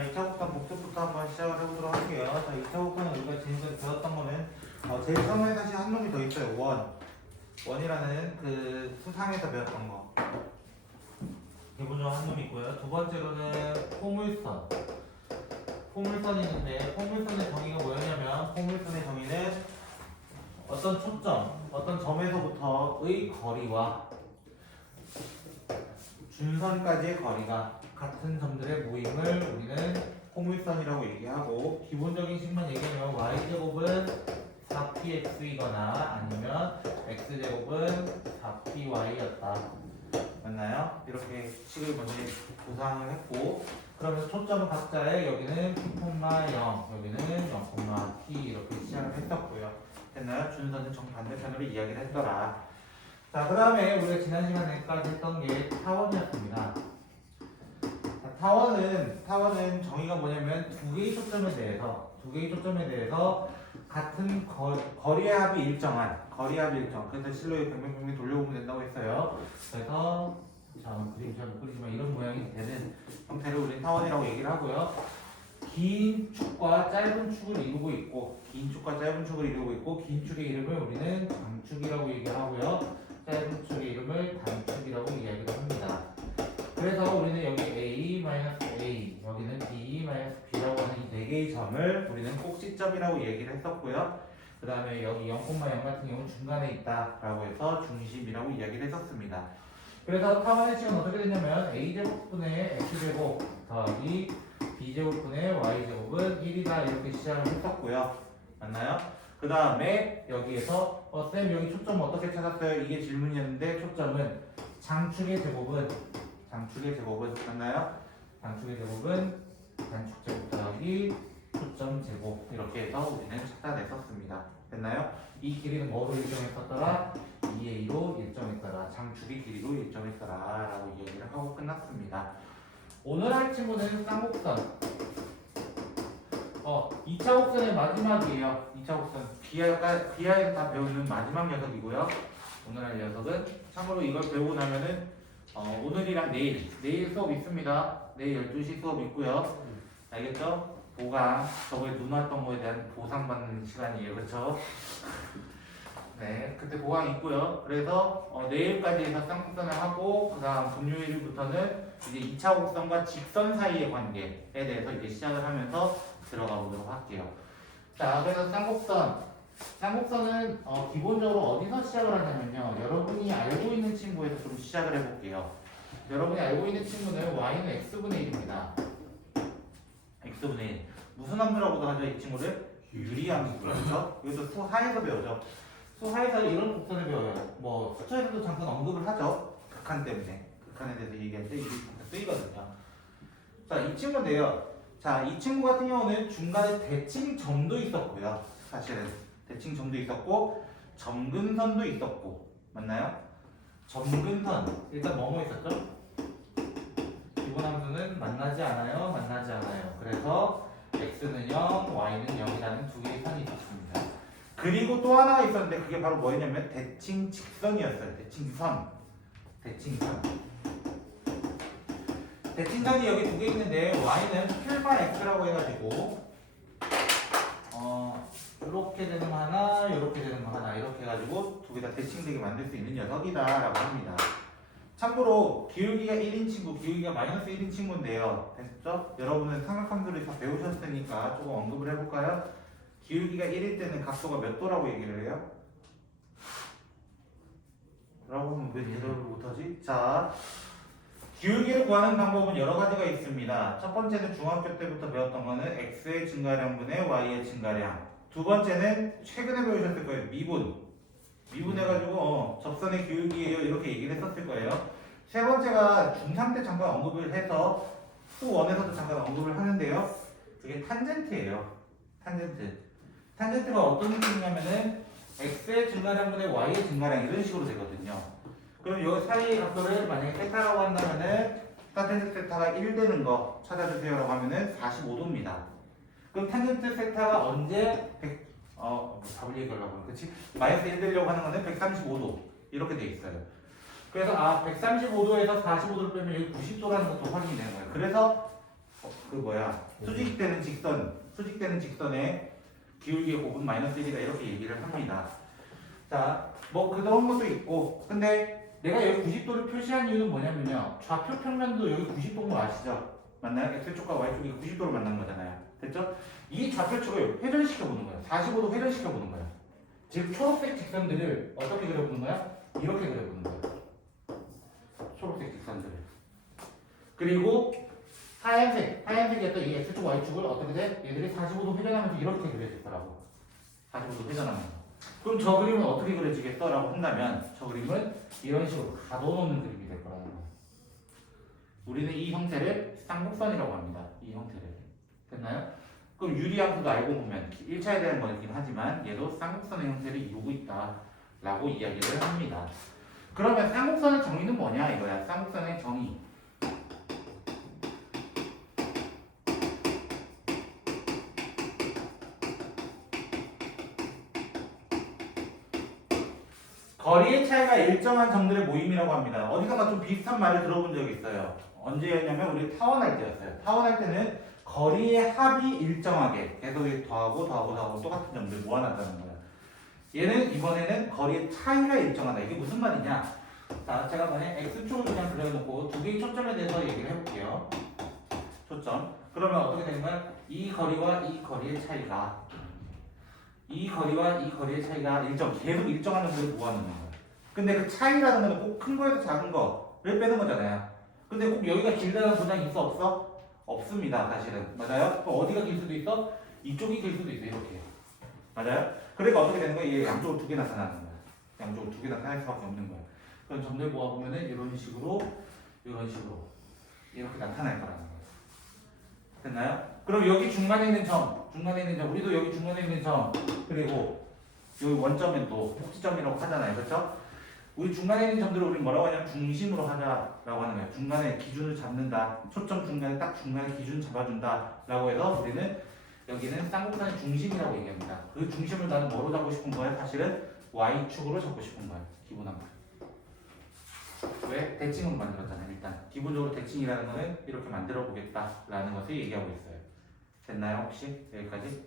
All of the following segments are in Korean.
자, 2차 곡선 복습부터 한번 시작을 해보도록 할게요. 자, 2차 곡선은 우리가 지금까지 배웠던 거는 제일 처음에 사실 한 놈이 더 있어요. 원이라는 그 수상에서 배웠던 거. 기본적으로 한 놈이 있고요. 두 번째로는 포물선. 포물선이 있는데 포물선의 정의가 뭐였냐면 포물선의 정의는 어떤 초점, 어떤 점에서부터의 거리와 준선까지의 거리가 같은 점들의 모임을 우리는 포물선이라고 얘기하고, 기본적인 식만 얘기하면 y제곱은 4px이거나 아니면 x제곱은 4py였다. 맞나요? 이렇게 식을 먼저 구상을 했고, 그러면 초점은 각자의 여기는 p,0 여기는 0,t 이렇게 시작을 했었고요. 됐나요? 준선은 정반대편으로 이야기를 했더라. 자, 그 다음에 우리가 지난 시간에까지 했던 게 타원이었습니다. 자, 타원은 정의가 뭐냐면 두 개의 초점에 대해서 같은 거리의 합이 일정. 그래서 실로의 평평평이 돌려보면 된다고 했어요. 그래서 자, 그림 잘 못 그리지만 이런 모양이 되는 형태를 우리는 타원이라고 얘기를 하고요. 긴 축과 짧은 축을 이루고 있고, 긴 축의 이름을 우리는 장축이라고 얘기하고요. 짧은 축의 이름을 단축이라고 이야기를 합니다. 그래서 우리는 여기 A-A, 여기는 B-B라고 하는 이 네 개의 점을 우리는 꼭지점이라고 얘기를 했었고요. 그 다음에 여기 0,0 같은 경우는 중간에 있다라고 해서 중심이라고 이야기를 했었습니다. 그래서 타원의 식은 어떻게 되냐면 A제곱분의 X제곱 더하기 B제곱분의 Y제곱은 1이다 이렇게 시작을 했었고요. 맞나요? 그 다음에 여기에서 쌤 여기 초점 어떻게 찾았어요? 이게 질문이었는데 초점은 장축의 제곱은 맞나요? 장축의 제곱은 단축제곱 더하기 초점 제곱 이렇게 해서 우리는 찾아냈었습니다. 됐나요? 이 길이는 뭐로 일정했었더라? 2a로 일정했더라. 장축의 길이로 일정했더라 라고 이야기를 하고 끝났습니다. 오늘 할 친구는 쌍곡선. 2차 곡선의 마지막이에요. 2차 곡선. 비하에서 다 배우는 마지막 녀석이고요. 오늘 할 녀석은 참고로 이걸 배우고 나면은 오늘이랑 내일 수업 있습니다. 내일 12시 수업 있고요. 알겠죠? 보강, 저번에 눈 왔던 거에 대한 보상받는 시간이에요. 그렇죠? 네, 그때 보강 있고요. 그래서 내일까지 해서 쌍곡선을 하고, 그 다음 금요일부터는 이제 2차 곡선과 직선 사이의 관계에 대해서 이제 시작을 하면서 들어가 보도록 할게요. 자, 그래서 쌍곡선은 기본적으로 어디서 시작을 하냐면요. 여러분이 알고 있는 친구에서 좀 시작을 해볼게요. 여러분이 알고 있는 친구는 y는 x분의 1입니다. x분의 1. 무슨 함수라고도 하죠, 이 친구를? 유리함수. 그렇죠? 이것도 수하에서 배우죠. 수하에서 이런 곡선을 배워요. 뭐 수초에서도 잠깐 언급을 하죠. 극한 때문에. 극한에 대해서 얘기할 때 이게 잠깐 쓰이거든요. 자, 이 친구인데요. 자, 이 친구 같은 경우는 중간에 대칭점도 있었고요. 사실은 대칭점도 있었고 점근선도 있었고, 맞나요? 점근선 일단 뭐뭐 있었죠? 기본 함수는 만나지 않아요. 그래서 x는 0, y는 0이라는 두 개의 선이 있었습니다. 그리고 또 하나가 있었는데 그게 바로 뭐였냐면 대칭직선이었어요. 대칭선이 여기 두 개 있는데 y는 풀바 x라고 해가지고 이렇게 되는 거 하나, 이렇게 되는 거 하나 이렇게 해가지고 두 개 다 대칭되게 만들 수 있는 녀석이다라고 합니다. 참고로 기울기가 1인 친구, 기울기가 마이너스 1인 친구인데요. 됐죠? 여러분은 삼각함수를 다 배우셨으니까 조금 언급을 해볼까요? 기울기가 1일 때는 각도가 몇 도라고 얘기를 해요? 라고 하면 왜 대답을 못하지? 자, 기울기를 구하는 방법은 여러 가지가 있습니다. 첫 번째는 중학교 때부터 배웠던 거는 x의 증가량분의 y의 증가량. 두 번째는 최근에 배우셨을 거예요. 미분해가지고 접선의 기울기예요. 이렇게 얘기를 했었을 거예요. 세 번째가 중3 때 잠깐 언급을 해서 수1에서도 잠깐 언급을 하는데요. 그게 탄젠트예요. 탄젠트가 어떤 느낌이냐면은 x의 증가량분의 y의 증가량 이런 식으로 되거든요. 그럼 이 사이의 각도를 만약에 세타라고 한다면은 탄젠트 세타가 1 되는 거 찾아주세요라고 하면은 45도입니다. 그럼 탄젠트 세타가 언제 답을 얘기하려고 하는 그치? 마이너스 1 되려고 하는 거는 135도 이렇게 돼 있어요. 그래서 135도에서 45도를 빼면 여기 90도라는 것도 확인이 되는 거예요. 그래서 그 뭐야 수직되는 직선의 기울기의 곱은 마이너스 1이다 이렇게 얘기를 합니다. 자, 뭐 그런 것도 있고 근데 내가 여기 90도를 표시한 이유는 뭐냐면요. 좌표 평면도 여기 90도인 거 아시죠? 맞나요? X쪽과 Y쪽이 90도로 만난 거잖아요. 됐죠? 이 좌표축을 회전시켜 보는 거예요. 45도 회전시켜 보는 거예요. 즉 초록색 직선들을 어떻게 그려보는 거야? 이렇게 그려보는 거예요. 초록색 직선들을. 그리고 하얀색이었던 이 X축, Y축을 어떻게 돼? 얘들이 45도 회전하면서 이렇게 그려질 거라고. 45도 회전하면서. 그럼 저 그림은 어떻게 그려지겠어? 라고 한다면 저 그림은 이런 식으로 가둬놓는 그림이 될 거라는 거예요. 우리는 이 형태를 쌍곡선이라고 합니다. 이 형태를. 됐나요? 그럼 유리함수도 알고 보면 1차에 대한 거긴 하지만 얘도 쌍곡선의 형태를 이루고 있다 라고 이야기를 합니다. 그러면 쌍곡선의 정의는 뭐냐 이거야. 쌍곡선의 정의. 거리의 차이가 일정한 점들의 모임이라고 합니다. 어디선가 좀 비슷한 말을 들어본 적이 있어요. 언제였냐면 우리 타원할 때였어요. 타원할 때는 거리의 합이 일정하게 계속 더하고 똑같은 점들 모아놨다는 거예요. 얘는 이번에는 거리의 차이가 일정하다. 이게 무슨 말이냐? 자, 제가 만약에 X축을 그냥 그려놓고 두 개의 초점에 대해서 얘기를 해볼게요. 초점. 그러면 어떻게 되는 거야? 이 거리와 이 거리의 차이가 계속 일정한 점들을 모아놓는 거예요. 근데 그 차이라는 건 꼭 큰 거에서 작은 거를 빼는 거잖아요. 근데 꼭 여기가 길다는 보장이 있어 없어? 없습니다. 사실은. 맞아요? 그럼 어디가 길 수도 있어? 이쪽이 길 수도 있어. 이렇게. 맞아요? 그러니까 어떻게 되는 거야? 얘 양쪽으로 두 개 나타나는 거야. 양쪽으로 두 개 나타날 수밖에 없는 거야. 그럼 점들 모아보면은 이런 식으로 이렇게 나타날 거라는 거예요. 됐나요? 그럼 여기 중간에 있는 점, 우리도 여기 중간에 있는 점, 그리고 여기 원점은 또 꼭지점이라고 하잖아요. 그렇죠? 우리 중간에 있는 점들을 우리 뭐라고 하냐면 중심으로 하자라고 하는 거예요. 중간에 기준을 잡는다. 초점 중간에 딱 중간에 기준 잡아준다라고 해서 우리는 여기는 쌍곡선의 중심이라고 얘기합니다. 그 중심을 나는 뭐로 잡고 싶은 거야? 사실은 Y축으로 잡고 싶은 거야. 기본항. 왜? 대칭으로 만들었잖아요. 일단 기본적으로 대칭이라는 거는 이렇게 만들어 보겠다라는 것을 얘기하고 있어요. 됐나요? 혹시 여기까지?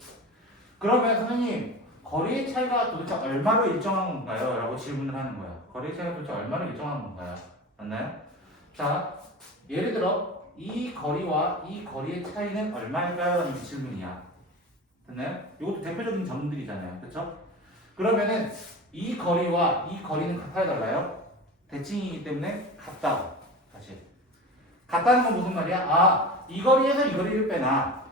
그러면 선생님 거리의 차이가 도대체 얼마로 일정한 건가요? 라고 질문을 하는 거야. 거리의 차이가 도대체 얼마로 일정한 건가요? 맞나요? 자, 예를 들어 이 거리와 이 거리의 차이는 얼마일까요? 라는 질문이야. 됐나요? 이것도 대표적인 점들이잖아요. 그렇죠? 그러면은 이 거리와 이 거리는 같아야 달라요? 대칭이기 때문에 같다. 사실. 같다는 건 무슨 말이야? 아, 이 거리에서 이 거리를 빼나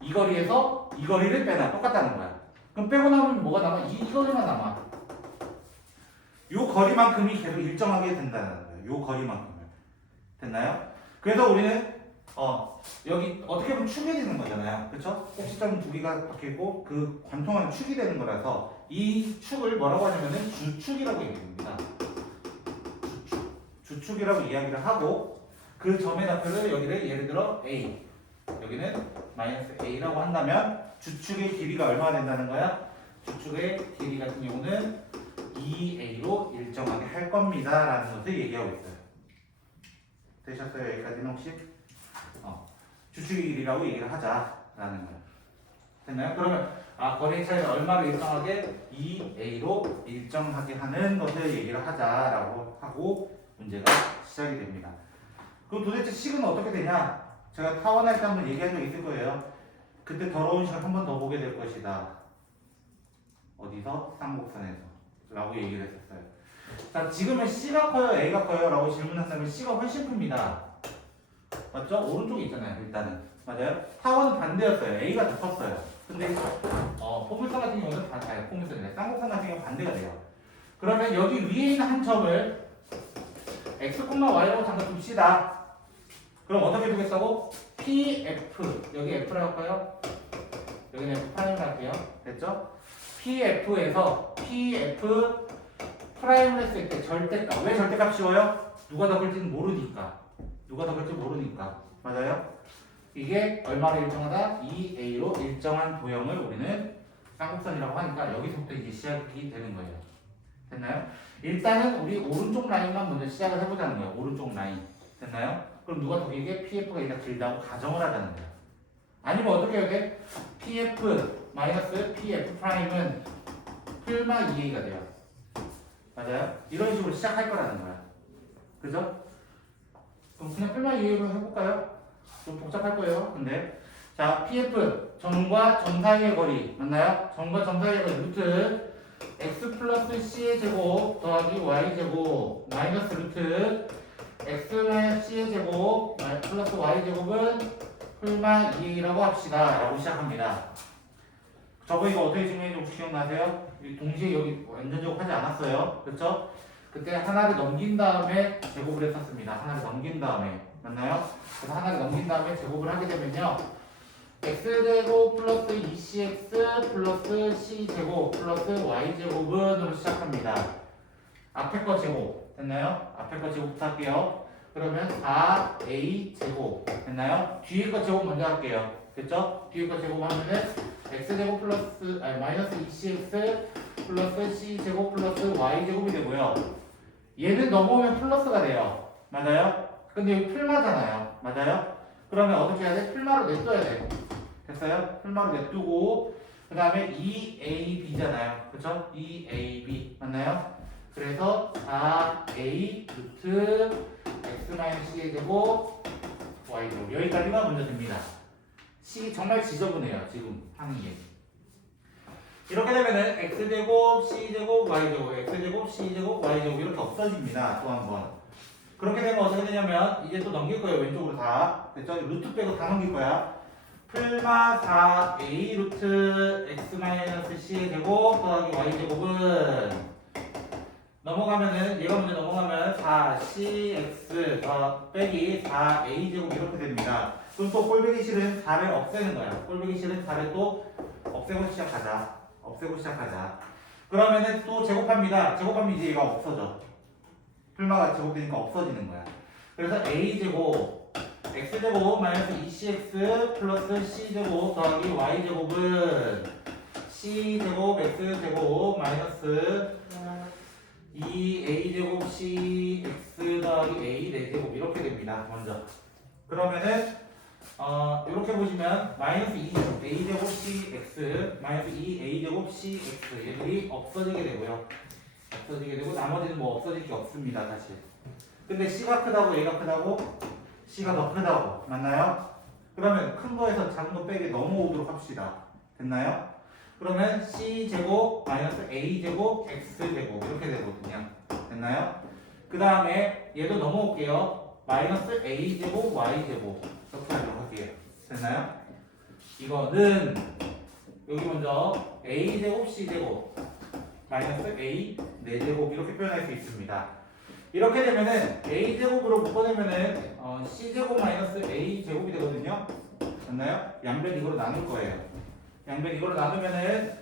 이 거리에서 이 거리를 빼나 똑같다는 거야. 그럼 빼고 나면 뭐가 남아? 이 거리만 남아. 요 거리만큼이 계속 일정하게 된다는 거예요. 요 거리만큼을. 됐나요? 그래서 우리는 여기 어떻게 보면 축이 되는 거잖아요. 그렇죠? 꼭지점 두 개가 박혀있고 그 관통하는 축이 되는 거라서 이 축을 뭐라고 하냐면은 주축이라고 얘기합니다. 주축이라고 이야기를 하고 그 점의 좌표를 여기를 예를 들어 A 여기는 마이너스 A라고 한다면 주축의 길이가 얼마나 된다는 거야? 주축의 길이 같은 경우는 2A로 일정하게 할 겁니다 라는 것을 얘기하고 있어요. 되셨어요? 여기까지는 혹시? 주축의 길이라고 얘기를 하자라는 거예요. 됐나요? 그러면 거리의 차이를 얼마로 일정하게 2A로 일정하게 하는 것을 얘기를 하자라고 하고 문제가 시작이 됩니다. 그럼 도대체 식은 어떻게 되냐? 제가 타원할 때 한번 얘기한 적 있을 거예요. 그때 더러운 식을 한 번 더 보게 될 것이다. 어디서? 쌍곡선에서 라고 얘기를 했었어요. 자, 지금은 C가 커요? A가 커요? 라고 질문한다면 C가 훨씬 큽니다. 맞죠? 오른쪽에 있잖아요. 일단은. 맞아요? 타원은 반대였어요. A가 더 컸어요. 근데 포물선 같은 경우는 포물선이네. 쌍곡선 같은 경우는 반대가 돼요. 그러면 여기 위에 있는 한 점을 x, y라고 잠깐 둡시다. 그럼 어떻게 두겠다고? PF 여기 F라고 할까요? 여기는 F'을 할게요. 됐죠? PF에서 PF 프라임을 했을 때 절대값. 왜 절대값 씌워요? 누가 더 클지는 모르니까. 맞아요? 이게 얼마로 일정하다? 2A로 일정한 도형을 우리는 쌍곡선이라고 하니까 여기서부터 이제 시작이 되는 거예요. 됐나요? 일단은 우리 오른쪽 라인만 먼저 시작을 해보자는 거예요. 오른쪽 라인. 됐나요? 그럼 누가 더 길게? PF가 일단 길다고 가정을 하자는 거예요. 아니면 어떻게 해야 돼? pf 마이너스 pf 프라임은 풀마 2a가 돼요. 맞아요? 이런 식으로 시작할 거라는 거야. 그죠? 그럼 그냥 풀마 2a로 해볼까요? 좀 복잡할 거예요. 근데 자 pf 점과 점 사이의 거리 맞나요? 점과 점 사이의 거리 루트 x 플러스 c의 제곱 더하기 y 제곱 마이너스 루트 x 마이너스 c의 제곱 플러스 y 제곱은 풀마 2a라고 합시다 라고 시작합니다. 저거 이거 어떻게 증명했는지 혹시 기억나세요? 동시에 여기 완전 제곱하지 않았어요. 그렇죠? 그때 하나를 넘긴 다음에 제곱을 했었습니다. 하나를 넘긴 다음에 맞나요? 그래서 하나를 넘긴 다음에 제곱을 하게 되면요 x제곱 플러스 2cx 플러스 c제곱 플러스 y제곱은으로 시작합니다. 앞에 거 제곱 됐나요? 앞에 거 제곱부터 할게요. 그러면 4a 제곱 됐나요? 뒤에 거 제곱 먼저 할게요. 됐죠? 뒤에 거 제곱하면은 x제곱 플러스 마이너스 2cx 플러스 c제곱 플러스 y제곱이 되고요. 얘는 넘어오면 플러스가 돼요. 맞아요? 근데 여기 풀마잖아요. 맞아요? 그러면 어떻게 해야 돼? 풀마로 냅둬야 돼. 됐어요? 풀마로 냅두고 그 다음에 2ab잖아요. 그쵸? 2ab 맞나요? 그래서 4a 루트 x-c의 제곱 y제곱 여기까지가 먼저 됩니다. C 정말 지저분해요. 지금 하는 게. 이렇게 되면은 x제곱, c제곱, y제곱, x제곱, c제곱, y제곱 이렇게 없어집니다. 또 한 번. 그렇게 되면 어떻게 되냐면 이제 또 넘길 거예요. 왼쪽으로 다. 됐죠? 루트 빼고 다 넘길 거야. 풀마 4a 루트 x-c의 제곱 더하기 y제곱은 넘어가면은 얘가 먼저 넘어가면 4cx 빼기 4a 제곱 이렇게 됩니다. 그럼 또 꼴보기 싫은 4를 없애는 거야. 꼴보기 싫은 4를 또 없애고 시작하자. 없애고 시작하자. 그러면은 또 제곱합니다. 제곱하면 이제 얘가 없어져. 풀마가 제곱되니까 없어지는 거야. 그래서 a제곱 x제곱 마이너스 2cx 플러스 c제곱 더하기 y제곱은 c제곱 x제곱 마이너스 2a제곱 cx 더하기 a 4제곱 이렇게 됩니다. 먼저 그러면은 이렇게 보시면 마이너스 2a제곱 cx 마이너스 2a제곱 cx 얘들이 없어지게 되고요. 없어지게 되고 나머지는 뭐 없어질 게 없습니다. 사실. 근데 c가 크다고 얘가 크다고 c가 더 크다고 맞나요? 그러면 큰 거에서 작은 거 빼기 넘어오도록 합시다. 됐나요? 그러면 c제곱 마이너스 a제곱 x제곱 이렇게 되거든요. 됐나요? 그 다음에 얘도 넘어올게요. 마이너스 a제곱 y제곱 이렇게 하도록 할게요. 됐나요? 이거는 여기 먼저 a제곱 c제곱 마이너스 a 4제곱 이렇게 표현할 수 있습니다. 이렇게 되면은 a제곱으로 묶어내면은 c제곱 마이너스 a제곱이 되거든요. 됐나요? 양변 이거로 나눌 거예요. 양변 이거로 나누면은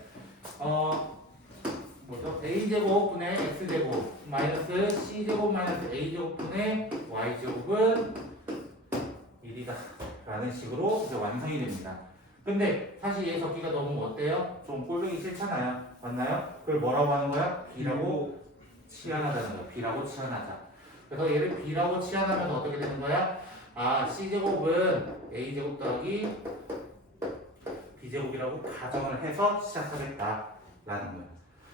뭐죠? a제곱 분의 x제곱 마이너스 c제곱 마이너스 a제곱 분의 y제곱은 1이다 라는 식으로 이제 완성이 됩니다. 근데 사실 얘 적기가 너무 어때요? 좀 꼴보기 싫잖아요. 맞나요? 그걸 뭐라고 하는 거야? b라고 치환하자는 거야. b라고 치환하자. 그래서 얘를 b라고 치환하면 어떻게 되는 거야? c제곱은 a제곱 더하기 b제곱이라고 가정을 해서 시작하겠다라는 거예요.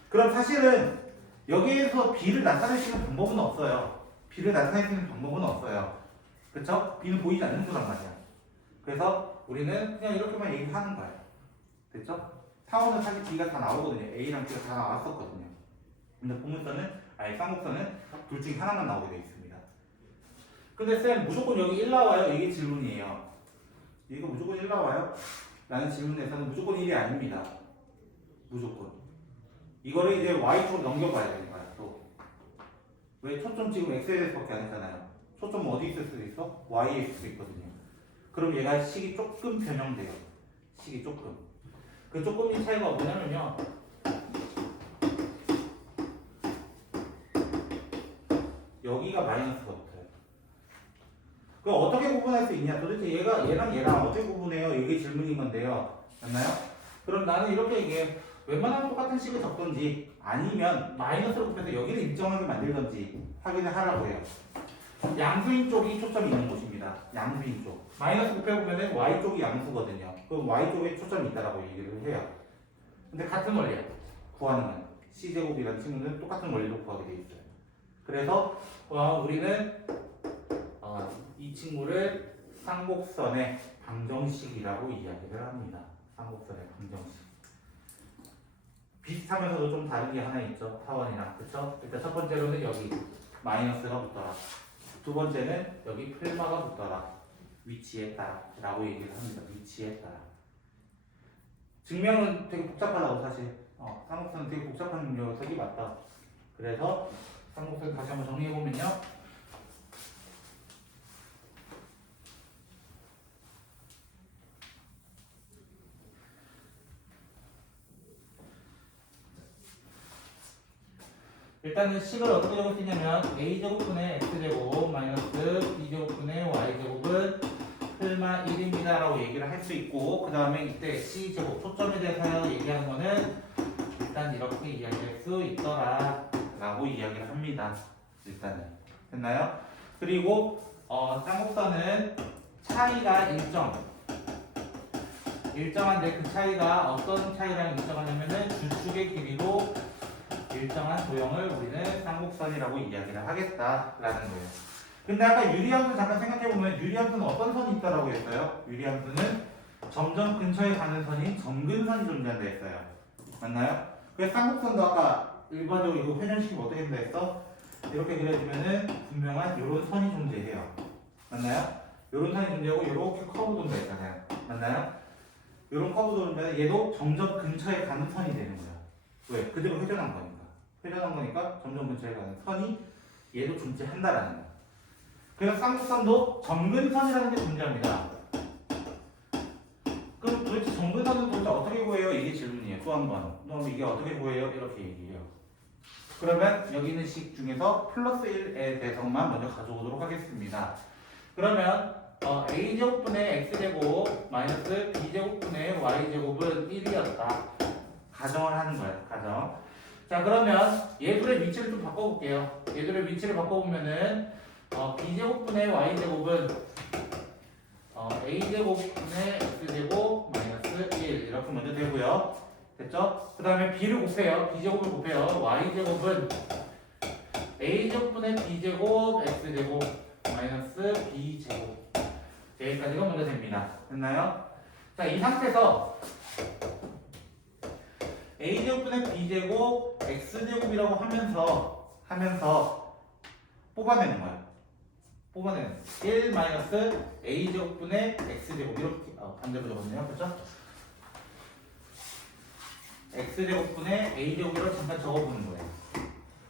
그럼 사실은 여기에서 b를 나타낼 수 있는 방법은 없어요. b를 나타낼 수 있는 방법은 없어요. 그쵸? b는 보이지 않는 거란 말이야. 그래서 우리는 그냥 이렇게만 얘기하는 거예요. 됐죠? 타원은 사실 b가 다 나오거든요. a랑 b가 다 나왔었거든요. 근데 보문서는 아니 쌍곡선은 둘 중에 하나만 나오게 되어 있습니다. 근데 쌤 무조건 여기 1 나와요? 이게 질문이에요. 이거 무조건 1 나와요? 라는 질문에서는 무조건 1이 아닙니다. 무조건. 이거를 이제 y쪽으로 넘겨봐야 되는 거야. 또. 왜 초점 지금 x에 대해서밖에 안 했잖아요. 초점 어디 있을 수도 있어? y에 있을 수도 있거든요. 그럼 얘가 식이 조금 변형돼요. 식이 조금. 그 조금의 차이가 뭐냐면요. 여기가 마이너스가 붙어요. 그럼 어떻게 구분할 수 있냐? 도대체 얘랑 얘랑 어떻게 구분해요? 이게 질문인 건데요. 맞나요? 그럼 나는 이렇게 얘기해. 웬만하면 똑같은 식을 적던지 아니면 마이너스로 곱해서 여기를 일정하게 만들던지 확인을 하라고 해요. 양수인 쪽이 초점이 있는 곳입니다. 양수인 쪽. 마이너스 곱해보면은 y쪽이 양수거든요. 그럼 y쪽에 초점이 있다라고 얘기를 해요. 근데 같은 원리야. 구하는 건. c제곱이라는 친구는 똑같은 원리로 구하게 돼 있어요. 그래서 우리는 이 친구를 쌍곡선의 방정식이라고 이야기를 합니다. 쌍곡선의 방정식. 비슷하면서도 좀 다른 게 하나 있죠. 타원이랑. 그쵸? 일단 첫 번째로는 여기 마이너스가 붙더라. 두 번째는 여기 플마가 붙더라. 위치에 따라 라고 얘기를 합니다. 위치에 따라. 증명은 되게 복잡하다고 사실. 쌍곡선은 되게 복잡한 녀석이 맞다. 그래서 쌍곡선 다시 한번 정리해보면요. 일단은 식을 어떻게 적을 수 있냐면 a제곱분의 x제곱 마이너스 b제곱분의 y제곱은 플마 1입니다 라고 얘기를 할 수 있고 그 다음에 이때 c제곱 초점에 대해서 얘기하는 거는 일단 이렇게 이야기할 수 있더라 라고 이야기를 합니다. 일단은 됐나요? 그리고 쌍곡선은 차이가 일정한데 그 차이가 어떤 차이랑 일정하냐면은 주축의 길이로 일정한 도형을 우리는 쌍곡선이라고 이야기를 하겠다라는 거예요. 근데 아까 유리함수 잠깐 생각해보면 유리함수는 어떤 선이 있다라고 했어요? 유리함수는 점점 근처에 가는 선인 점근선이 존재한다 했어요. 맞나요? 그래서 쌍곡선도 아까 일반적으로 이거 회전시키면 어떻게 된다 했어? 이렇게 그려주면은 분명한 이런 선이 존재해요. 맞나요? 이런 선이 존재하고 이렇게 커브 돈다 했잖아요. 맞나요? 이런 커브 도는 얘도 점점 근처에 가는 선이 되는 거야. 왜? 그대로 회전한 거니까. 회전한 거니까 점점 근처에 가는 선이 얘도 존재한다라는 거야. 그래서 쌍곡선도 점근선이라는 게 존재합니다. 그럼 도대체 점근선은 도대체 어떻게 구해요? 이게 질문이에요. 또 한 번. 그럼 이게 어떻게 구해요? 이렇게 얘기해요. 그러면 여기 있는 식 중에서 플러스 1의 대성만 먼저 가져오도록 하겠습니다. 그러면 a제곱분의 x제곱 마이너스 b제곱분의 y제곱은 1이었다. 가정을 하는 거예요. 가정. 자 그러면 얘들의 위치를 좀 바꿔볼게요. 얘들의 위치를 바꿔보면은 b제곱분의 y제곱은 a제곱분의 x제곱 마이너스 1 이렇게 먼저 되고요. 됐죠? 그 다음에 b를 곱해요. b제곱을 곱해요. y제곱은 a제곱분의 b제곱 x제곱 마이너스 b제곱 여기까지가 먼저 됩니다. 됐나요? 자 이 상태에서 a제곱분의 b제곱 x제곱이라고 하면서 뽑아내는 거야. 뽑아내는 1 마이너스 a제곱분의 x제곱 이렇게 반대로 적었네요. 그렇죠? x제곱분의 a제곱이라고 잠깐 적어보는 거예요.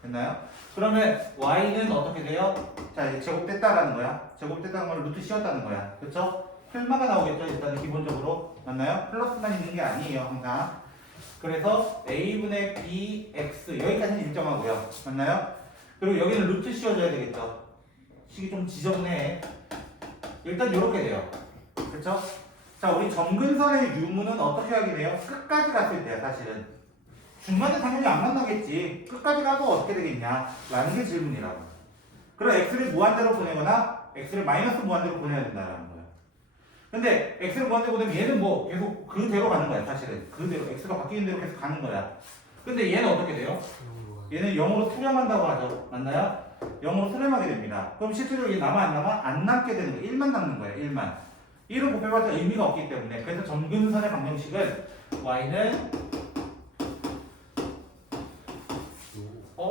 됐나요? 그러면 y는 어떻게 돼요? 자 이제 제곱됐다라는 거야. 제곱됐다는 걸 루트 씌웠다는 거야. 그렇죠? 플마가 나오겠죠. 일단은 기본적으로 맞나요? 플러스만 있는 게 아니에요. 항상. 그래서 a분의 bx 여기까지는 일정하고요. 맞나요? 그리고 여기는 루트 씌워줘야 되겠죠. 식이 좀 지저분해. 일단 이렇게 돼요. 그렇죠? 자 우리 점근선의 유무는 어떻게 하게 돼요? 끝까지 갔을 때야 사실은. 중간에 당연히 안 만나겠지. 끝까지 가도 어떻게 되겠냐? 라는 게 질문이라고. 그럼 x를 무한대로 보내거나 x를 마이너스 무한대로 보내야 된다는 거예요. 근데 x를 무한대로 보내면 얘는 뭐 계속 그대로 가는 거야 사실은. 그대로 x가 바뀌는 대로 계속 가는 거야. 근데 얘는 어떻게 돼요? 얘는 0으로 수렴한다고 하죠. 맞나요? 0으로 수렴하게 됩니다. 그럼 실제로 얘 남아 안 남아? 안 남게 되는 거예요. 1만 남는 거예요. 1만. 1은 곱해봤자 의미가 없기 때문에. 그래서 점근선의 방정식은 y는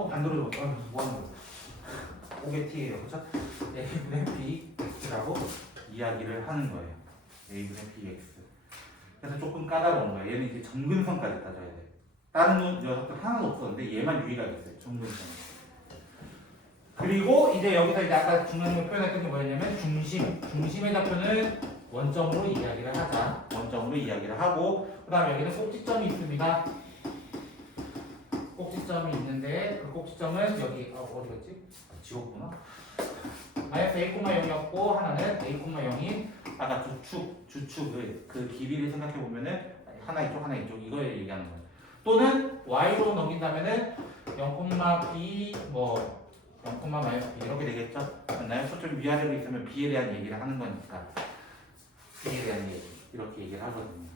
반대로 적었어. 뭐 하는 거야? 5개 t예요. 그쵸? a분의 bx라고 이야기를 하는 거예요. a분의 bx. 그래서 조금 까다로운 거예요. 얘는 이제 점근선까지 따져야 돼. 다른 녀석들 하나도 없었는데 얘만 유일하게 있어요. 점근선. 그리고 이제 여기서 이제 아까 중간에 표현했던 게 뭐였냐면 중심의 좌표는 원점으로 이야기를 하자. 원점으로 이야기를 하고 그 다음에 여기는 꼭지점이 있습니다. 꼭지점이 있는데 그 꼭지점은 여기 어디였지? 지웠구나. 마이너스 a, 0이었고 하나는 a, 0인 아까 주축을 그 길이를 생각해 보면은 하나 이쪽 이거에 얘기하는 거예요. 또는 y로 넘긴다면은 0, b 뭐 0, 마이너스 B 이렇게 되겠죠? 맞나요? 초점 위아래로 있으면 B에 대한 얘기를 하는 거니까 B에 대한 얘기 이렇게 얘기를 하거든요.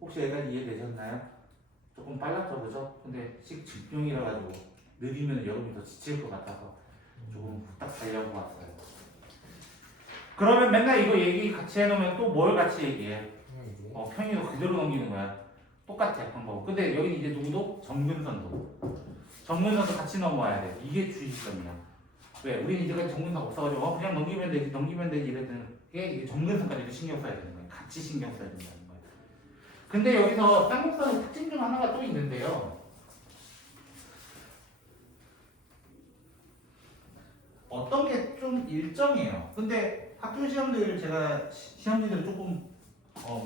혹시 여기까지 이해되셨나요? 조금 빨랐죠, 그죠? 근데 집중이라 가지고 느리면 여러분이 더 지칠 것 같아서 조금 후딱 달려고 왔어요. 그러면 맨날 이거 얘기 같이 해놓으면 또 뭘 같이 얘기해? 평행이도 그대로 넘기는 거야. 똑같아 방법. 근데 여기 이제 누구도 정근선도 같이 넘어와야 돼. 이게 주의점이야. 왜? 우리는 이제까지 정근선 없어가지고 그냥 넘기면 되지 이랬던 게 이게 정근선까지도 신경 써야 되는 거야. 같이 신경 써야 된다는 거야. 근데 여기서 쌍곡선의 특징 중 하나가 또 있는데요. 어떤 게 좀 일정해요. 근데 학교 시험들 제가 시험지들 조금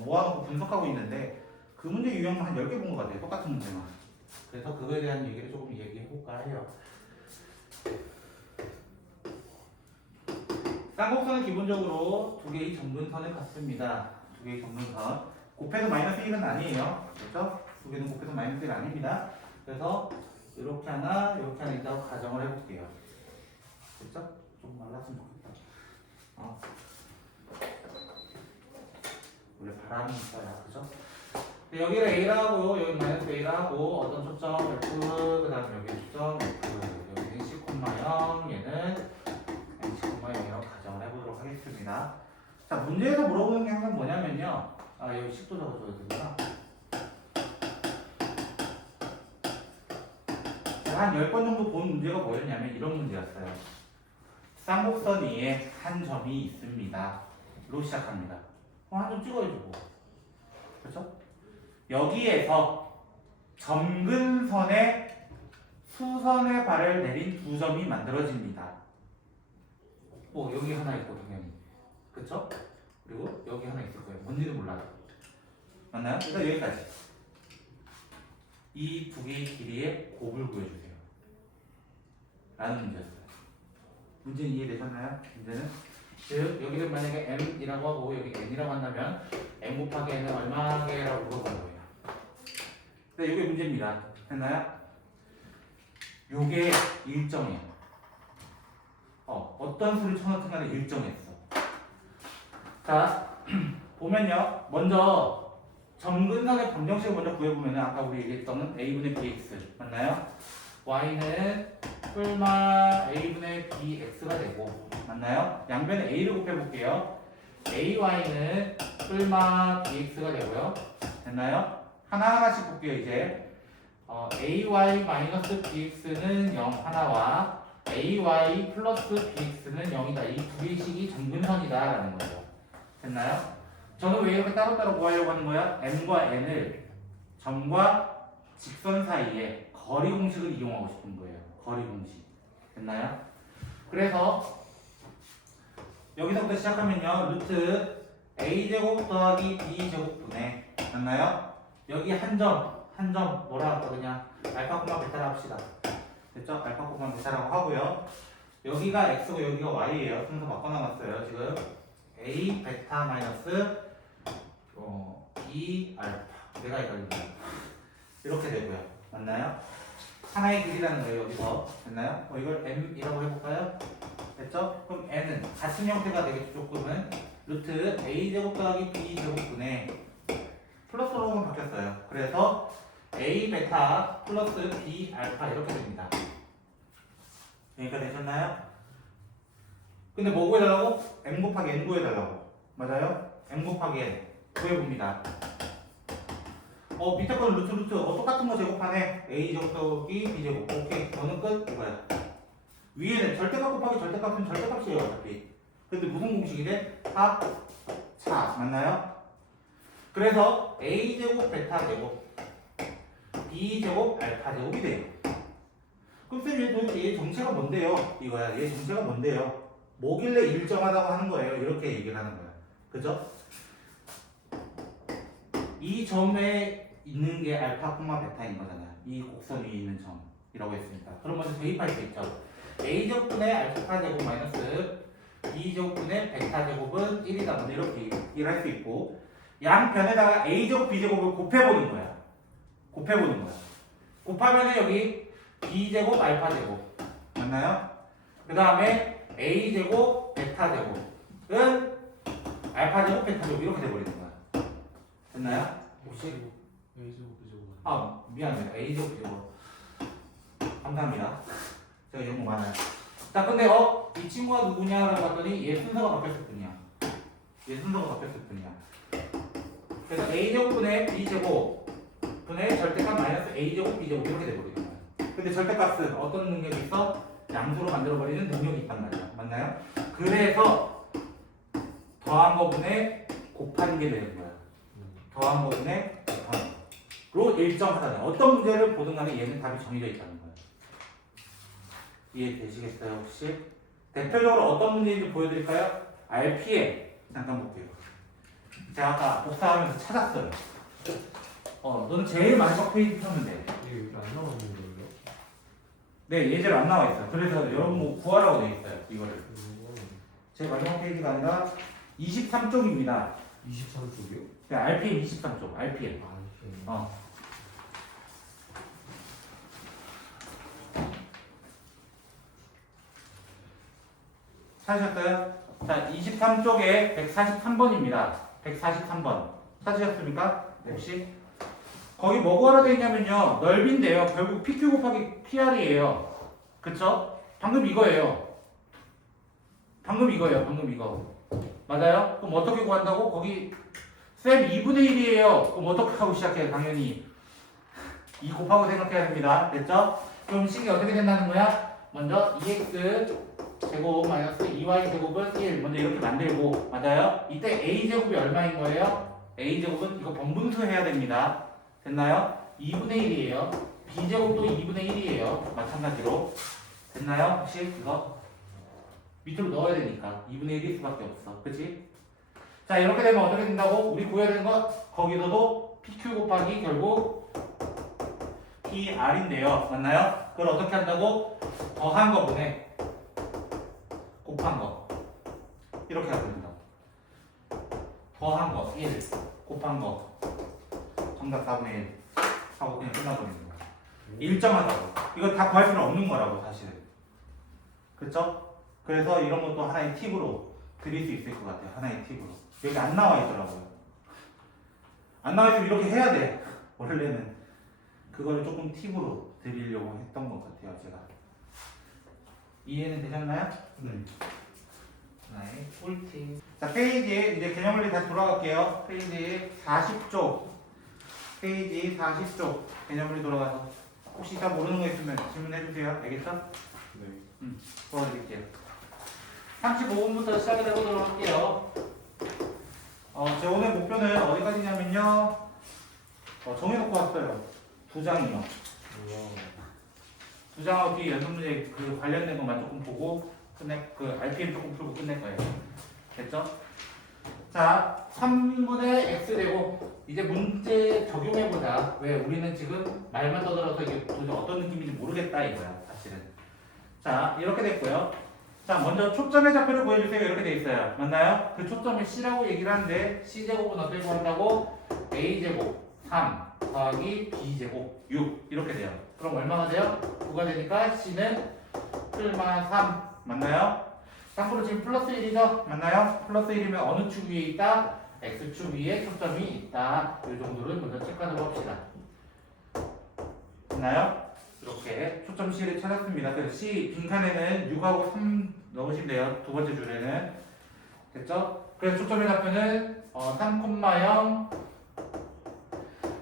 모아놓고 분석하고 있는데 그 문제 유형만 한 10개 본 것 같아요. 똑같은 문제만. 그래서 그거에 대한 얘기를 조금 얘기해볼까 해요. 쌍곡선은 기본적으로 두 개의 정근선을 갖습니다. 두 개의 정근선. 곱해서 마이너스 1은 아니에요. 그렇죠? 두 개는 곱해서 마이너스 1 아닙니다. 그래서 이렇게 하나 있다고 가정을 해볼게요. 됐죠? 좀 말랐으면 좋겠다. 원래 바람이 있어야, 그죠? 여기를 A라고, 여기 마이너스 A라고, 어떤 초점 F, 그 다음에 여기 초점 F, 여기는 C, 0, 얘는 M, C, 0이라고 가정을 해보도록 하겠습니다. 자, 문제에서 물어보는 게 항상 뭐냐면요. 여기 10도 적어줘야 되구나. 제가 한 10번 정도 본 문제가 뭐였냐면 이런 문제였어요. 쌍곡선 위에 한 점이 있습니다. 로 시작합니다. 한 점 찍어야지 뭐. 그렇죠? 여기에서 점근선에 수선의 발을 내린 두 점이 만들어집니다. 여기 하나 있고 당연히. 그렇죠? 그리고 여기 하나 있을 거예요. 뭔지는 몰라요. 맞나요? 일단 여기까지. 이 두 개의 길이의 곱을 구해주세요. 라는 문제였어요. 문제는 이해되셨나요? 문제는? 즉 여기를 만약에 m이라고 하고 여기 n이라고 한다면 m 곱하기 n은 얼마 개라고 물어보는 거예요. 근데 이게 문제입니다. 됐나요? 요게 일정이에요. 어떤 수를 쳐넣든 간에 일정했어. 자, 보면요. 먼저 점근선의 방정식을 먼저 구해보면 아까 우리 얘기했던 a분의 bx 맞나요? y는 뿔마 a분의 bx가 되고 맞나요? 양변에 a를 곱해볼게요. ay는 뿔마 bx가 되고요. 됐나요? 하나하나씩 볼게요 이제. ay 마이너스 bx는 0 하나와 ay 플러스 bx는 0이다. 이 두 개씩이 점근선이다라는 거예요. 됐나요? 저는 왜 이렇게 따로따로 구하려고 하는 거야? m과 n을 점과 직선 사이에 거리 공식을 이용하고 싶은 거예요. 거리 공식. 됐나요? 그래서 여기서부터 시작하면요. 루트 a제곱 더하기 b제곱분의 맞나요? 여기 한 점 뭐라 할까 그냥 알파, 베타라 합시다. 됐죠? 알파, 베타라고 하고요. 여기가 x고 여기가 y예요. 순서 바꿔나갔어요. 지금 a 베타 마이너스 b 알파 내가 헷갈린다. 이렇게 되고요. 맞나요? 하나의 길이라는 거예요. 여기서 됐나요? 이걸 m이라고 해볼까요? 됐죠? 그럼 n은 같은 형태가 되겠죠. 조금은 루트 a제곱 더하기 b제곱분의 플러스로만 바뀌었어요. 그래서 a 베타 플러스 b 알파 이렇게 됩니다. 여기까지 되셨나요? 근데 뭐 구해달라고? m 곱하기 n 구해달라고. 맞아요? m 곱하기 n 구해봅니다. 밑에 거는 루트 똑같은 거 제곱하네. a 제곱 더하기 b 제곱. 오케이. 너는 끝. 이거야. 위에는 절대값 곱하기 절대값은 절대값이에요 어차피. 근데 무슨 공식이래? 합차 맞나요? 그래서 a 제곱 베타 제곱 b 제곱 알파 제곱이 돼요. 그럼 쌤 얘 정체가 뭔데요? 이거야. 얘 정체가 뭔데요? 뭐길래 일정하다고 하는 거예요. 이렇게 얘기를 하는 거야. 그죠? 이 점에 있는 게 알파, 베타인 거잖아. 이 곡선 위에 있는 점이라고 했습니다. 그럼 먼저 대입할 수 있죠. a제곱분의 알파 제곱 마이너스 b제곱분의 베타 제곱은 1이다. 먼저 이렇게 일할 수 있고 양변에다가 a제곱, b제곱을 곱해보는 거야. 곱하면은 여기 b제곱, 알파 제곱 맞나요? 그 다음에 a제곱 베타 제곱은 알파 제곱 베타 제곱 이렇게 돼버리는 거야. 됐나요? 혹시? A제곱 B제곱 아 미안해요. a제곱 제곱. 감사합니다. 제가 이런 거 많아요. 자 근데 이 친구가 누구냐라고 봤더니 얘 순서가 바뀌었을 뿐이야. 얘 순서가 바뀌었을 뿐이야. 그래서 a제곱분의 b제곱 분의 절대값 마이너스 a제곱 b제곱 이렇게 돼버리는 거야. 근데 절대값은 어떤 능력이 있어? 양수로 만들어버리는 능력이 있단 말이야. 맞나요? 그래서 더한 거분의 곱한 게 되는 거야. 더한 거분의 곱한 거로 일정하다. 어떤 문제를 보든 간에 얘는 답이 정해져 있다는 거야. 이해되시겠어요 혹시? 대표적으로 어떤 문제인지 보여드릴까요? RPM 잠깐 볼게요. 제가 아까 복사하면서 찾았어요. 너는 제일 마지막 페이지 펴면 돼. 이게 여기 안 나오는 거예요? 네, 예제로 안 나와 있어요. 그래서 여러분 뭐 구하라고 돼 있어요. 이거를. 이거 제 마지막 페이지가 아니라 23쪽입니다. 23쪽이요? 네, RPM 23쪽. RPM. 아 이게 찾으셨어요? 자, 23쪽에 143번입니다. 143번. 찾으셨습니까? 혹시? 거기 뭐 구하라 돼 있냐면요. 넓이인데요. 결국 PQ 곱하기 PR이에요. 그쵸? 방금 이거예요. 방금 이거예요. 방금 이거. 맞아요? 그럼 어떻게 구한다고? 거기 쌤 2분의 1이에요. 그럼 어떻게 하고 시작해요? 당연히 2 곱하고 생각해야 됩니다. 됐죠? 그럼 식이 어떻게 된다는 거야? 먼저 2x 제곱 마이너스 2y 제곱은 1 먼저 이렇게 만들고 맞아요? 이때 a 제곱이 얼마인 거예요? a 제곱은 이거 번분수 해야 됩니다. 됐나요? 2분의 1이에요. b 제곱도 2분의 1이에요. 마찬가지로 됐나요? 혹시 이거 밑으로 넣어야 되니까 2분의 1일 수밖에 없어. 그치? 자 이렇게 되면 어떻게 된다고? 우리 구해야 되는 거 거기서도 PQ 곱하기 결국 PR인데요. 맞나요? 그걸 어떻게 한다고? 더한 거분에 곱한 거 이렇게 하면 된다고. 더한 거 1 곱한 거 정답 4분의 1 하고 그냥 끝나버리는 거야. 일정하다고. 이거 다 구할 필요 없는 거라고 사실은. 그쵸? 그래서 이런 것도 하나의 팁으로 드릴 수 있을 것 같아요. 하나의 팁으로. 여기 안 나와 있더라고요. 안 나와 있으면 이렇게 해야 돼. 원래는. 그거를 조금 팁으로 드리려고 했던 것 같아요. 제가. 이해는 되셨나요? 네. 하나의 꿀팁. 자, 페이지에 이제 개념원리 다시 돌아갈게요. 페이지 40쪽. 페이지 40쪽. 개념원리 돌아가서. 혹시 다 모르는 거 있으면 질문해 주세요. 알겠죠? 네. 도와드릴게요. 35분부터 시작을 해보도록 할게요. 제 오늘 목표는 어디까지냐면요. 정해놓고 왔어요. 2장이요. 우와. 2장하고 뒤에 연습 문제 그 관련된 것만 조금 보고 그 RPM 조금 풀고 끝낼 거예요. 됐죠? 자, 3분의 x 되고 이제 문제 적용해보자. 왜? 우리는 지금 말만 떠들어서 이게 도대체 어떤 느낌인지 모르겠다 이거야. 사실은. 자, 이렇게 됐고요. 자, 먼저 초점의 좌표를 보여주세요. 이렇게 돼 있어요. 맞나요? 그 초점을 C라고 얘기를 하는데 C제곱은 어떻게 구한다고? A제곱 3 더하기 B제곱 6 이렇게 돼요. 그럼 얼마가 돼요? 9가 되니까 C는 플마 3 맞나요? 참고로 지금 플러스 1이죠? 맞나요? 플러스 1이면 어느 축 위에 있다? X축 위에 초점이 있다. 이 정도를 먼저 체크하도록 합시다. 됐나요? 이렇게 초점 C를 찾았습니다. 그래서 C 빈칸에는 6하고 3 넣으시면 돼요. 두 번째 줄에는. 됐죠? 그래서 초점의 좌표는 3,0 마이너스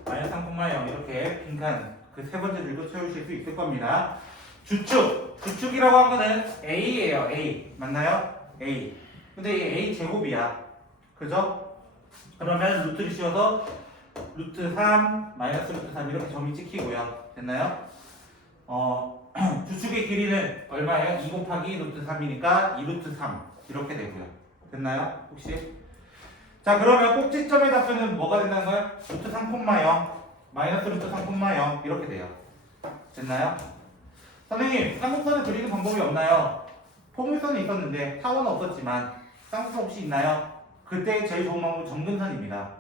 3,0 이렇게 빈칸 그 세 번째 줄도 채우실 수 있을 겁니다. 주축이라고 한 거는 A예요. A 맞나요? A. 근데 이게 A 제곱이야. 그죠? 그러면 루트를 씌워서 루트 3 마이너스 루트 3 이렇게 점이 찍히고요. 됐나요? 주축의 길이는 얼마예요? 2 곱하기 루트 3이니까 2 루트 3 이렇게 되고요. 됐나요? 혹시? 자 그러면 꼭지점의 좌표는 뭐가 된다는 거예요? 루트 3,0 마이너스 루트 3,0 이렇게 돼요. 됐나요? 선생님 쌍곡선을 그리는 방법이 없나요? 포물선이 있었는데 타원은 없었지만 쌍곡선 혹시 있나요? 그때 제일 좋은 방법은 점근선입니다.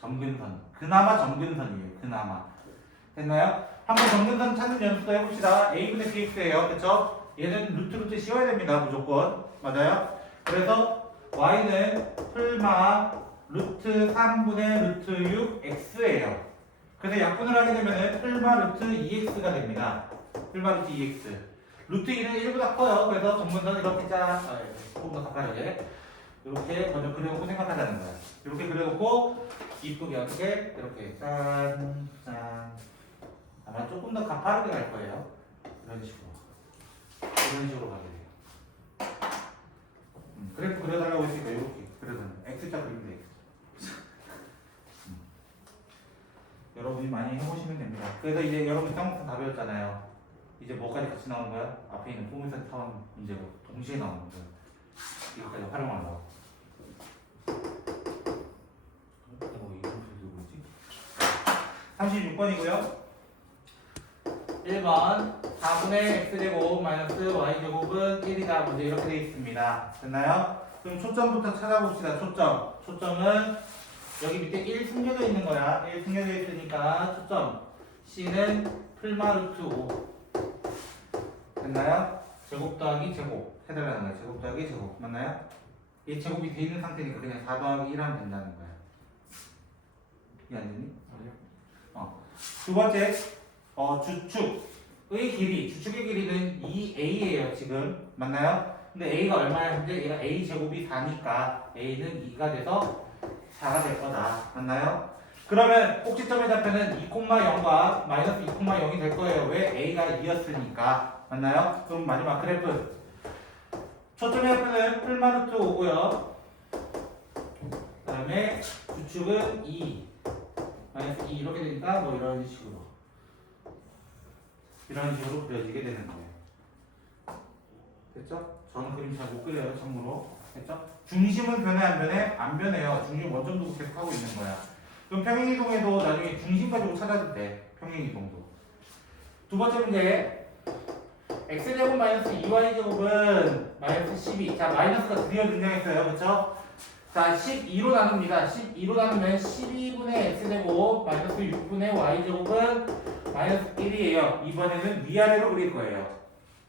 점근선. 그나마 점근선이에요. 그나마. 됐나요? 한번 점근선 찾는 연습도 해봅시다. A분의 BX예요. 그쵸? 얘는 루트 씌워야 됩니다. 무조건. 맞아요? 그래서 y는 풀마 루트 3분의 루트 6 x예요. 그래서 약분을 하게 되면은 풀마 루트 2x가 됩니다. 풀마 루트 2x. 루트 2는 1보다 커요. 그래서 정문선 이렇게 조금 더 가까이 이렇게 먼저 그려놓고 생각하자는 거야. 이렇게 그려놓고 이쁘게 어떻게 이렇게 짠. 아마 조금 더 가파르게 갈 거예요. 이런 식으로 가게 돼요. 그래프 그려달라고 했으니까 이렇게 그려달라고. X자 그리면 돼. 여러분이 많이 해보시면 됩니다. 그래서 이제 여러분 쌍문선 다 배웠잖아요. 이제 뭐까지 같이 나오는 거야? 앞에 있는 포물선 타원 문제가 동시에 나오는 거야. 이거까지 활용하려고. 뭐 이름 누구지? 36번이고요. 1번 4분의 x제곱 마이너스 y제곱은 1이다. 문제 이렇게 되어 있습니다. 됐나요? 그럼 초점부터 찾아봅시다. 초점은 여기 밑에 1 숨겨져 있는 거야. 1 숨겨져 있으니까 초점 C는 풀마 루트 5 됐나요? 제곱 더하기 제곱 해달라는 거야. 제곱 더하기 제곱 맞나요? 이 제곱이 돼 있는 상태니까 그냥 4 더하기 1 하면 된다는 거야. 이해 안 되니? 아니요. 두 번째 주축의 길이는 2a예요 지금 맞나요? 근데 a가 얼마였는데 얘가 a 제곱이 4니까 a는 2가 돼서 4가 될 거다 맞나요? 그러면 꼭지점의 좌표는 2,0과 마이너스 2,0이 될 거예요. 왜? a가 2였으니까 맞나요? 그럼 마지막 그래프 초점의 좌표는 풀마 루트 5고요 그 다음에 주축은 2 마이너스 2 이렇게 되니까 뭐 이런 식으로 그려지게 되는 거예요. 됐죠? 저는 그림 잘 못 그려요, 참고로. 됐죠? 중심은 변해 안 변해? 안 변해요. 중심 원점 두고 계속 하고 있는 거야. 그럼 평행이동에도 나중에 중심 가지고 찾아도 돼. 평행이동도. 두 번째 문제. x제곱 마이너스 2y제곱은 마이너스 12. 자, 마이너스가 드디어 등장했어요. 그쵸? 자, 12로 나눕니다. 12로 나누면 12분의 x제곱 마이너스 6분의 y제곱은 마이너스 1이에요. 이번에는 위아래로 그릴 거예요.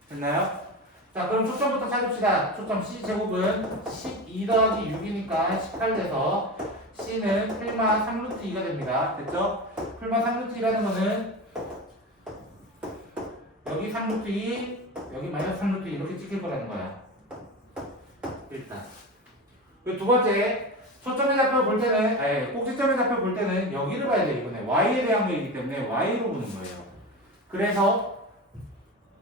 됐나요? 자, 그럼 초점부터 찾읍시다. 초점 C제곱은 12 더하기 6이니까 18 돼서 C는 풀마 3루트 2가 됩니다. 됐죠? 풀마 3루트 2라는 거는 여기 3루트 2, 여기 마이너스 3루트 2 이렇게 찍힐 거라는 거야. 일단. 두 번째, 초점의 좌표 볼 때는, 꼭지점의 좌표 볼 때는 여기를 봐야 돼요. 이번에 y에 대한 거이기 때문에 y로 보는 거예요. 그래서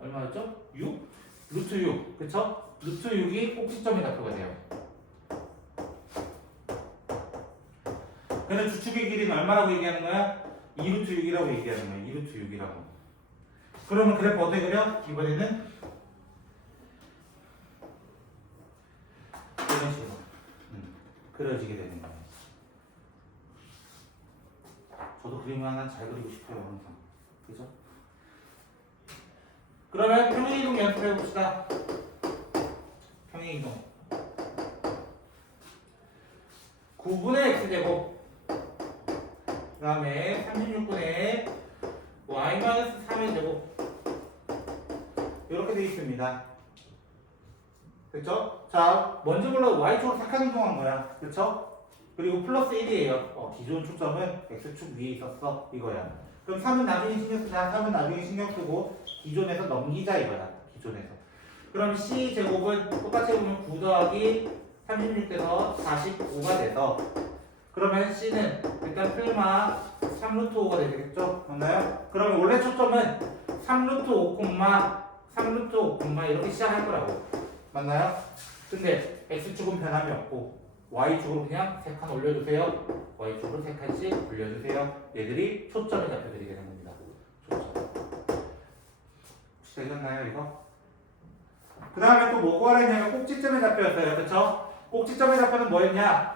얼마였죠? 6? 루트 6, 그쵸? 루트 6이 꼭지점의 좌표가 돼요. 그래서 주축의 길이는 얼마라고 얘기하는 거야? 2루트 6이라고 얘기하는 거야. 2루트 6이라고. 그러면 그래프 어떻게 그려? 이번에는 이런 식으로 그려지게 되는 거예요. 저도 그림을 하나 잘 그리고 싶어요, 항상. 그죠? 그러면 평행이동 연습해 봅시다. 평행이동. 9분의 x제곱 그 다음에 36분의 y-3의 제곱 이렇게 되어 있습니다. 됐죠? 자, 먼저 불러 y축으로 착한 이동한 거야. 그쵸? 그리고 플러스 1이에요. 기존 초점은 x축 위에 있었어. 이거야. 그럼 3은 나중에 신경 쓰자. 3은 나중에 신경 쓰고 기존에서 넘기자 이거야. 기존에서. 그럼 C제곱은 똑같이 보면 9 더하기 36돼서 45가 돼서 그러면 C는 일단 풀마 3루트 5가 되겠죠? 맞나요? 그러면 원래 초점은 3루트 5, 3루트 5, 이렇게 시작할 거라고. 맞나요? 근데 X축은 변함이 없고 Y축으로 그냥 3칸 올려주세요. Y축으로 3칸씩 올려주세요. 얘들이 초점의 좌표들이 되는 겁니다. 초점. 혹시 되셨나요 이거? 그 다음에 또 뭐 구하랬냐면 꼭지점의 좌표였어요. 그쵸? 꼭지점의 좌표는 뭐였냐?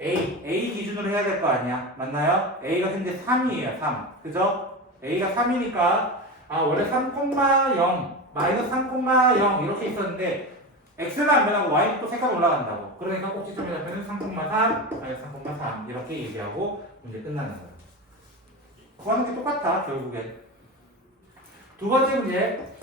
A 기준으로 해야 될 거 아니야. 맞나요? A가 현재 3이에요. 3. 그죠? A가 3이니까 원래 3,0 마이너스 3,0 이렇게 있었는데 X는 안 변하고 Y는 또 색깔 올라간다고. 그러니까 꼭지점의 좌표는 3,3 마이너스 3,3 이렇게 얘기하고 문제 끝나는 거예요. 구하는 게 똑같아 결국엔. 두 번째 문제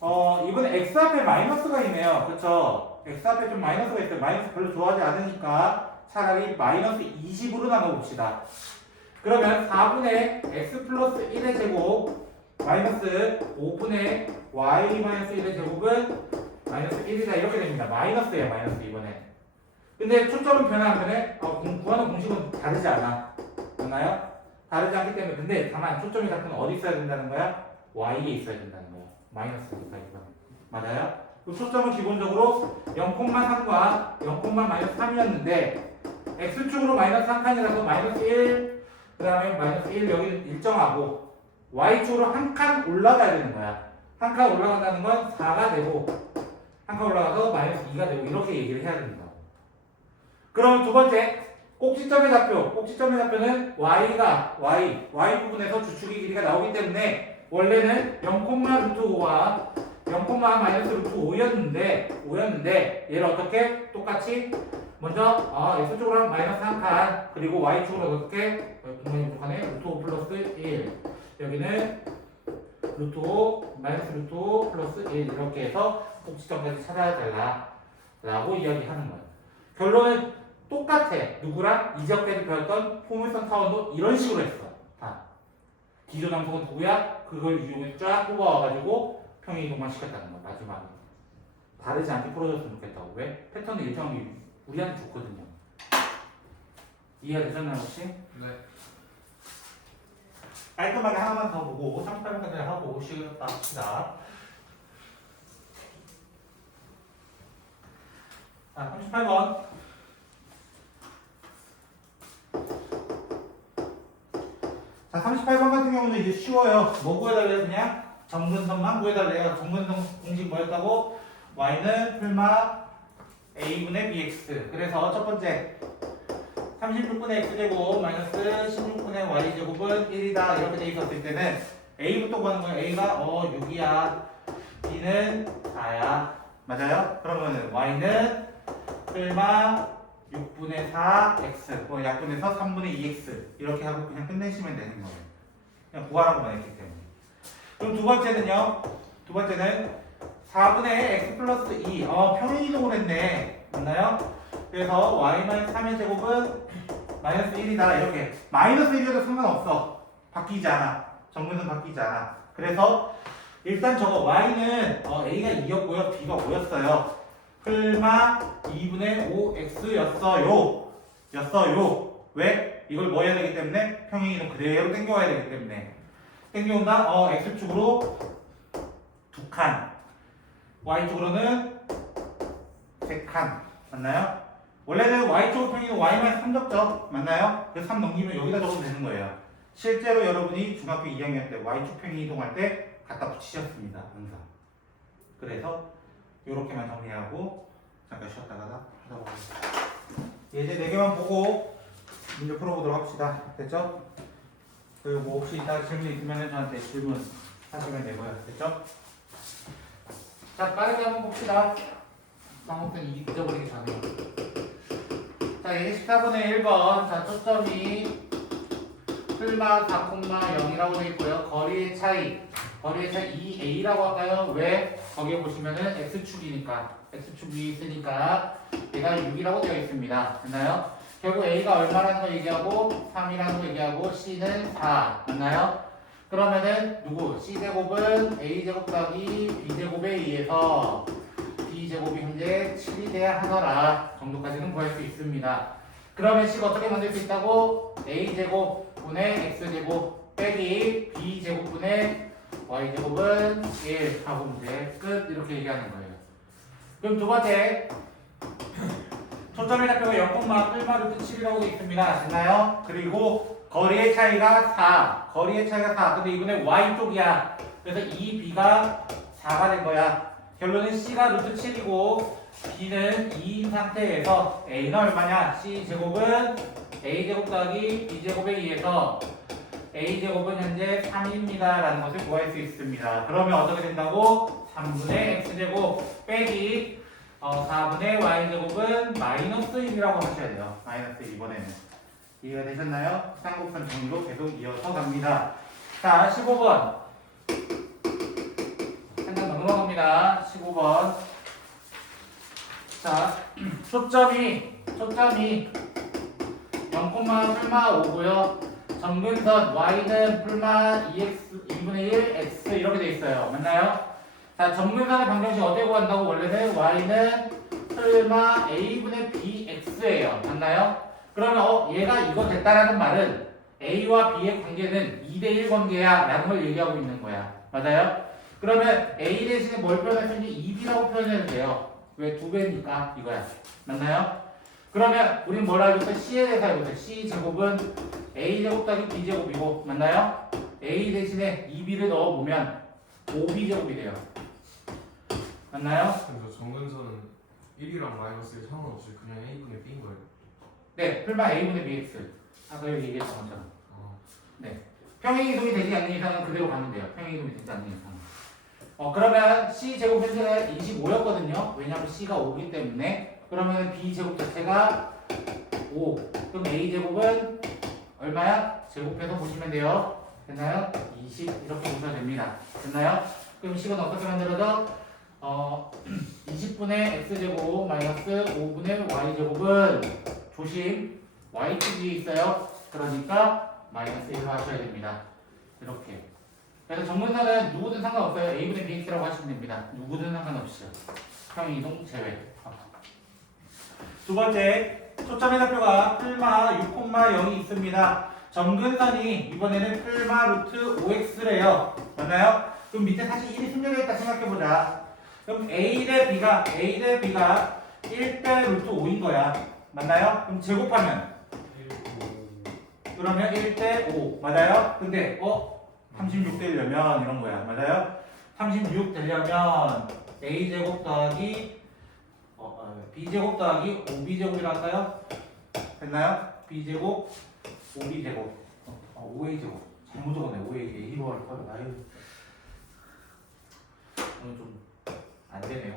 이번에 x 앞에 마이너스가 있네요. 그쵸? x 앞에 좀 마이너스가 있어요. 마이너스 별로 좋아하지 않으니까 차라리 마이너스 20으로 나눠봅시다. 그러면 4분의 x 플러스 1의 제곱 마이너스 5분의 y 마이너스 1의 제곱은 마이너스 1이다 이렇게 됩니다. 마이너스예요. 마이너스 이번에. 근데 초점은 변화 안 변해? 구하는 공식은 다르지 않아. 맞나요? 다르지 않기 때문에 근데 다만 초점이 같은 어디 있어야 된다는 거야? y에 있어야 된다는 거야. 마이너스니까 이거. 맞아요? 그 초점은 기본적으로 0,3과 0,-3이었는데 x축으로 마이너스 한 칸이라서 마이너스 1, 그 다음에 마이너스 1 여기는 일정하고 y축으로 한 칸 올라가야 되는 거야. 한 칸 올라간다는 건 4가 되고 한 칸 올라가서 마이너스 2가 되고 이렇게 얘기를 해야 된다. 그럼 두 번째 꼭지점의 좌표는 y 부분에서 주축의 길이가 나오기 때문에 원래는 0,루트5와 0,-루트5였는데 얘를 어떻게 똑같이 먼저 x축으로 하면 마이너스 한 칸 그리고 y축으로 어떻게 공간이 부족하네 루트5 플러스 1 여기는 루트5 마이너스 루트5 플러스 1 이렇게 해서 꼭지점까지 찾아달라 라고 이야기하는 거예요. 결론은 똑같아. 누구랑? 이전까지 배웠던 포물선 타원도 이런 식으로 했어. 다. 기존함수는 누구야? 그걸 이용해 쫙 뽑아와가지고 평행이동만 시켰다는 거야. 마지막에. 다르지 않게 풀어줬으면 좋겠다고. 왜? 패턴을 일정하게 우리한테 좋거든요. 이해가 되셨나요 혹시? 네. 깔끔하게 하나만 더 보고 38번까지 하고 시작합시다. 자, 38번. 자, 38번 같은 경우는 이제 쉬워요. 뭐 구해달래요? 그냥 정근선만 구해달래요. 정근선 공식 뭐였다고? y는 풀마 a분의 bx. 그래서 첫 번째 36분의 x제곱 마이너스 16분의 y제곱은 1이다 이렇게 돼 있었을 때는 a부터 구하는 거예요. a가 6이야. b는 4야. 맞아요? 그러면 y는 풀마 6분의 4 x 약분해서 3분의 2x 이렇게 하고 그냥 끝내시면 되는 거예요. 그냥 구하라고만 했기 때문에. 그럼 두 번째는요. 두 번째는 4분의 x 플러스 2 평행이동을 했네. 맞나요? 그래서 y-3의 제곱은 마이너스 1이다 이렇게. 마이너스 1이어도 상관없어. 바뀌지 않아. 정근은 바뀌지 않아. 그래서 일단 저거 y는 a가 2였고요. b가 5였어요. 풀마 2분의 5x였어요. 왜? 이걸 뭐 해야 되기 때문에? 평행이동 그대로 땡겨와야 되기 때문에. 땡겨온다? x축으로 2칸. y축으로는 3칸. 맞나요? 원래는 y축으로 평행이동 y만 3 적죠? 맞나요? 그래서 3 넘기면 여기다 적으면 되는 거예요. 실제로 여러분이 중학교 2학년 때 y축 평행이동할 때 갖다 붙이셨습니다. 항상. 그래서 요렇게만 정리하고 잠깐 쉬었다가 하다 보겠습니다. 이제 4개만 보고 문제 풀어보도록 합시다. 됐죠? 그리고 뭐 혹시 이따 질문 있으면 저한테 질문 하시면 되고요. 됐죠? 자, 빠르게 한번 봅시다. 다음부터 잊어버리기 전에. 자, 24분의 1번. 자, 초점이 풀마 4,0이라고 되어 있고요. 거리의 차이 2a라고 할까요? 왜? 거기에 보시면은 x축이니까 x축 위에 있으니까 얘가 6이라고 되어 있습니다. 됐나요? 결국 a가 얼마라는 거 얘기하고 3이라는 거 얘기하고 c는 4 맞나요? 그러면은 누구? c제곱은 a제곱 더하기 b제곱에 의해서 b제곱이 현재 7이 돼야 하더라 정도까지는 구할 수 있습니다. 그러면 c가 어떻게 만들 수 있다고? a제곱 분의 x제곱 빼기 b제곱분의 y제곱은 1 하고 문제 끝 이렇게 얘기하는 거예요. 그럼 두 번째 초점의 좌표가 0,1루트7이라고 되어 있습니다. 됐나요? 그리고 거리의 차이가 4 근데 이번에 y쪽이야. 그래서 2b가 4가 된 거야. 결론은 c가 루트 7이고 b는 2인 상태에서 a는 얼마냐? c제곱은 a제곱 더하기 b제곱에 의해서 a제곱은 현재 3입니다 라는 것을 구할 수 있습니다. 그러면 어떻게 된다고? 3분의 x제곱 빼기 4분의 y제곱은 마이너스 1이라고 하셔야 돼요. 마이너스 1 이번에는. 이해가 되셨나요? 쌍곡선 정리로 계속 이어서 갑니다. 자, 15번. 한장 넘어갑니다. 15번입니다. 15번. 자, 초점이 0,5고요. 점근선 y는 풀마 2x 2분의 1 x 이렇게 돼 있어요. 맞나요? 자, 점근선의 방정식 어떻게 구한다고? 원래는 y는 풀마 a분의 bx예요. 맞나요? 그러면 얘가 이거 됐다라는 말은 a와 b의 관계는 2대1 관계야 라는 걸 얘기하고 있는 거야. 맞아요? 그러면 a 대신에 뭘 표현할 수 있는지 2b라고 표현해도 돼요. 왜? 2배니까 이거야. 맞나요? 그러면 우린 뭘 알고 있어? C에 대해서 알고 있어. C 제곱은 A제곱 더하기 B제곱이고, 맞나요? A 대신에 2B를 넣어보면 5B제곱이 돼요. 맞나요? 그래서 정근선은 1이랑 마이너스에 상관없이 그냥 A분의 B인 거예요. 네, 풀마 A분의 BX. 아까 여기 얘기했던 것처럼. 네. 평행이동이 되지 않는 이상은 그대로 가면 돼요. 평행이동이 되지 않는 이상은. 그러면 C제곱 현재는 25였거든요. 왜냐면 C가 5기 때문에. 그러면 B제곱 자체가 5. 그럼 A제곱은 얼마야? 제곱해서 보시면 돼요. 됐나요? 20 이렇게 보셔도 됩니다. 됐나요? 그럼 식은 어떻게 만들어져? 20분의 X제곱 마이너스 5분의 Y제곱은 조심 Y축이 있어요. 그러니까 마이너스 1로 하셔야 됩니다. 이렇게. 그래서 정근선은 누구든 상관없어요. A분의 BX라고 하시면 됩니다. 누구든 상관없이요. 평행이동 제외. 두 번째, 초점의 좌표가 풀마 6,0이 있습니다. 점근선이 이번에는 풀마 루트 5x래요. 맞나요? 그럼 밑에 사실 1이 숨겨져 있다 생각해보자. 그럼 A 대 B가 1대 루트 5인 거야. 맞나요? 그럼 제곱하면 그러면 1대 5 맞아요? 근데 36 되려면 이런 거야. 맞아요? 36 되려면 A제곱 더하기 B제곱 더하기 5B제곱이라 할까요? 됐나요? B제곱 5B제곱 5A제곱 잘못 적었네. 5A 1로 할까요? 아유 오늘 좀 안되네요.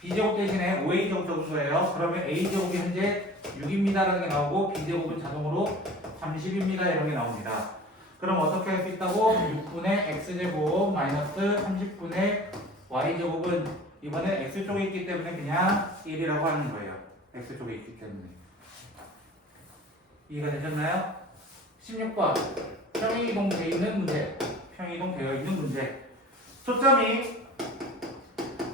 B제곱 대신에 5A제곱 적은 거예요. 그러면 A제곱이 현재 6입니다라는 게 나오고 B제곱은 자동으로 30입니다 이런 게 나옵니다. 그럼 어떻게 할 수 있다고? 6분의 X제곱 마이너스 30분의 Y제곱은 이번에 X쪽에 있기 때문에 그냥 1이라고 하는 거예요. X쪽에 있기 때문에. 이해가 되셨나요? 16번 평행이동 되어 있는 문제. 평행이동 되어 있는 문제. 초점이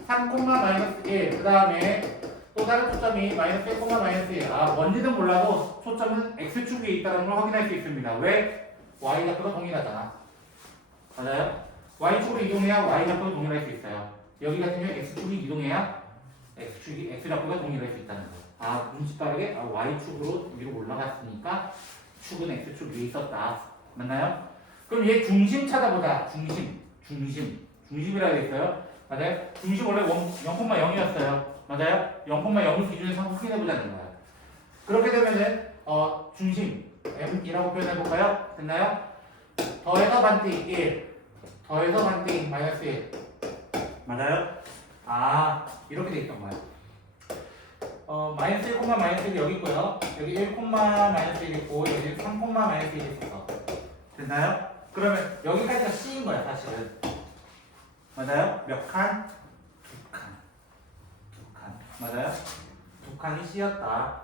3,-1 그 다음에 또 다른 초점이 마이너스 1,-1 뭔지는 몰라도 초점은 X축 위에 있다는 걸 확인할 수 있습니다. 왜? Y좌표가 동일하잖아. 맞아요? Y축으로 이동해야 Y좌표가 동일할 수 있어요. 여기 같은 경우에 X축이 이동해야 X좌표가 동일할 수 있다는 거예요. 눈치 빠르게 Y축으로 위로 올라갔으니까 축은 X축 위에 있었다. 맞나요? 그럼 얘 중심 찾아보자. 중심이라 되어 있어요. 맞아요? 중심 원래 0,0이었어요. 맞아요? 0,0을 기준으로 확인해보자는 거예요. 그렇게 되면은 중심 M이라고 표현해볼까요? 됐나요? 더해서 반띵 1 더해서 반띵 마이너스 1 맞아요? 이렇게 돼 있던 거예요. 마이너스 1, 마이너스 1이 여기 있고요. 여기 1, 마이너스 1 있고 여기 3, 마이너스 1이 있어. 됐나요? 그러면 여기까지가 C인 거야 사실은. 맞아요? 몇 칸? 두 칸. 맞아요? 두 칸이 C였다.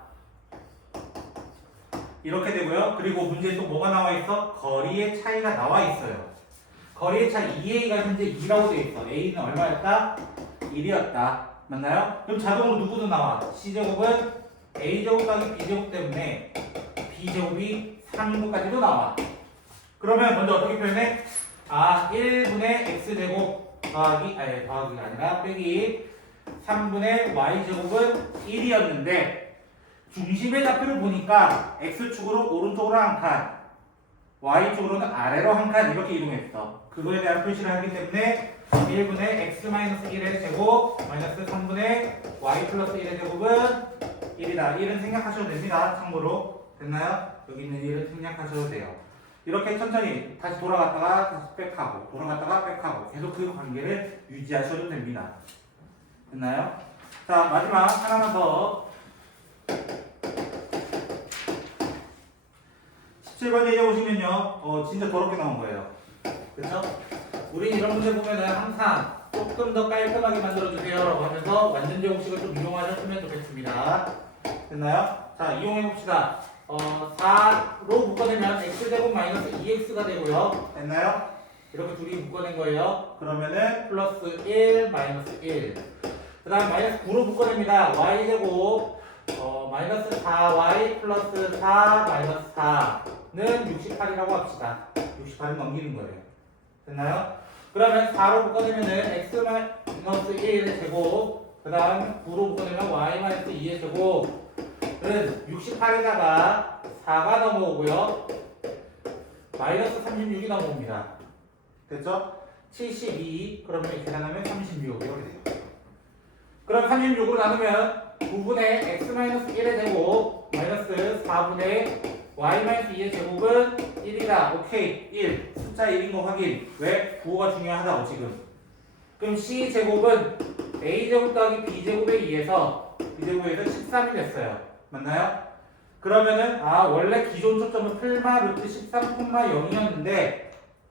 이렇게 되고요. 그리고 문제에 또 뭐가 나와 있어? 거리의 차이가 나와 있어요. 거리의 차이 2A가 현재 2라고 되어 있어. A는 얼마였다? 1이었다. 맞나요? 그럼 자동으로 누구도 나와. C제곱은 A제곱 더하기 B제곱 때문에 B제곱이 3인분까지도 나와. 그러면 먼저 어떻게 표현해? 1분의 X제곱 더하기가 아니라 빼기 3분의 Y제곱은 1이었는데 중심의 좌표를 보니까 X축으로 오른쪽으로 한 칸, Y축으로는 아래로 한 칸 이렇게 이동했어. 그거에 대한 표시를 하기 때문에 1분의 X-1의 제곱 마이너스 3분의 Y 플러스 1의 제곱은 1이다. 1은 생략하셔도 됩니다. 참고로. 됐나요? 여기 있는 1은 생략하셔도 돼요. 이렇게 천천히 다시 돌아갔다가 다시 백하고 돌아갔다가 백하고 계속 그 관계를 유지하셔도 됩니다. 됐나요? 자, 마지막 하나만 더. 17번 얘기해 보시면요. 진짜 더럽게 나온 거예요. 그렇죠? 우리 이런 문제 보면은 항상 조금 더 깔끔하게 만들어주세요 라고 하면서 완전 제곱식을 좀 이용하셨으면 좋겠습니다. 됐나요? 자, 이용해봅시다. 4로 묶어내면 x제곱 마이너스 2x가 되고요. 됐나요? 이렇게 둘이 묶어낸 거예요. 그러면은 플러스 1 마이너스 1. 그 다음 마이너스 9로 묶어냅니다. y제곱 마이너스 4y 플러스 4 마이너스 4는 68이라고 합시다. 68을 넘기는 거예요. 됐나요? 그러면 4로 묶어내면은 x 마이너스 1의 제곱, 그 다음 9로 묶어내면 y 마이너스 2의 제곱은 68에다가 4가 넘어오고요. 마이너스 36이 넘어옵니다. 됐죠? 72, 그러면 이렇게 나누면 36 이렇게 돼요. 그럼 36으로 나누면 9분의 x-1의 제곱 마이너스 4분의 y-2의 제곱은 1이다. 오케이. 1. 숫자 1인 거 확인. 왜? 부호가 중요하다고 지금. 그럼 c제곱은 a제곱 더하기 b제곱에 의해서 b제곱에서 13이 됐어요. 맞나요? 그러면은 원래 기존 초점은 플마 루트 13,0이었는데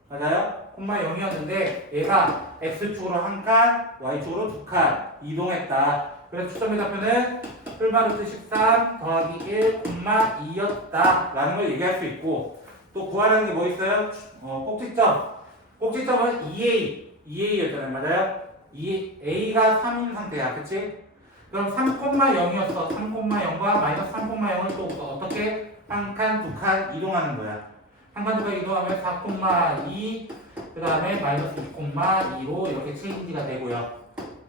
맞아요? 콤마 0이었는데 얘가 x축으로 한 칸, y축으로 두 칸 이동했다. 그래서 초점의 좌표는 플마 루트 13 더하기 1, 2였다 라는 걸 얘기할 수 있고, 또 구하라는 게 뭐 있어요? 꼭지점. 꼭지점은 2a였잖아요. 맞아요? a가 3인 상태야. 그치? 그럼 3,0이었어. 3,0과 마이너스 3,0을 또 어떻게? 한 칸, 두 칸 이동하는 거야. 한 칸, 두 칸 이동하면 4,2, 그 다음에 마이너스 2,2로 이렇게 체인지가 되고요.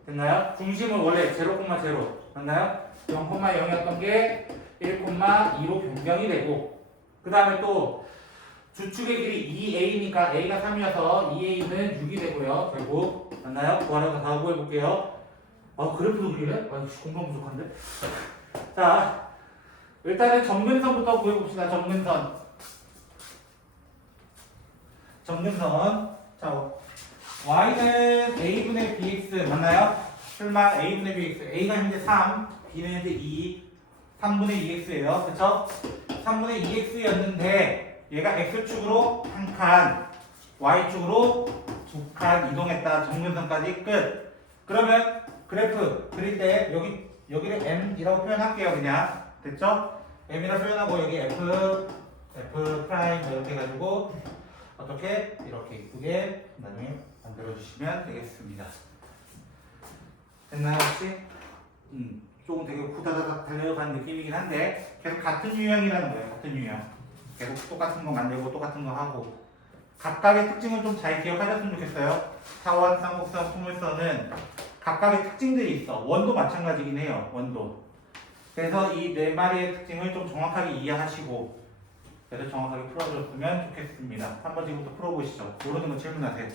됐나요? 중심은 원래 0,0 맞나요? 0,0이었던 게 1,2로 변경이 되고, 그 다음에 또 주축의 길이 2a니까 a가 3이어서 2a는 6이 되고요. 결국 맞나요? 구하라고 다 구해볼게요. 그래프도 그리네? 공부 부족한데? 자, 일단은 정근선부터 구해봅시다. 정근선. 자, y는 a분의 bx 맞나요? 설마 a분의 bx. a가 현재 3, b는 현재 2, 3분의 2x예요. 그쵸? 3분의 2x였는데 얘가 x축으로 한 칸, y축으로 두 칸 이동했다. 정근선까지 끝. 그러면 그래프 그릴 때 여기를 m이라고 표현할게요. 그냥. 됐죠? m이라고 표현하고 여기 f 프라임 이렇게 해가지고 어떻게 이렇게 이쁘게 나중에 만들어 주시면 되겠습니다. 됐나요 혹시? 조금 되게 후다다닥 달려가는 느낌이긴 한데 계속 같은 유형이라는 거예요. 같은 유형. 계속 똑같은 거 만들고 똑같은 거 하고 각각의 특징을 좀 잘 기억하셨으면 좋겠어요. 타원, 쌍곡선, 포물선은 각각의 특징들이 있어. 원도 마찬가지긴 해요. 원도. 그래서 이 네 마리의 특징을 좀 정확하게 이해하시고 그래서 정확하게 풀어줬으면 좋겠습니다. 한 번씩부터 풀어보시죠. 모르는 거 질문하세요.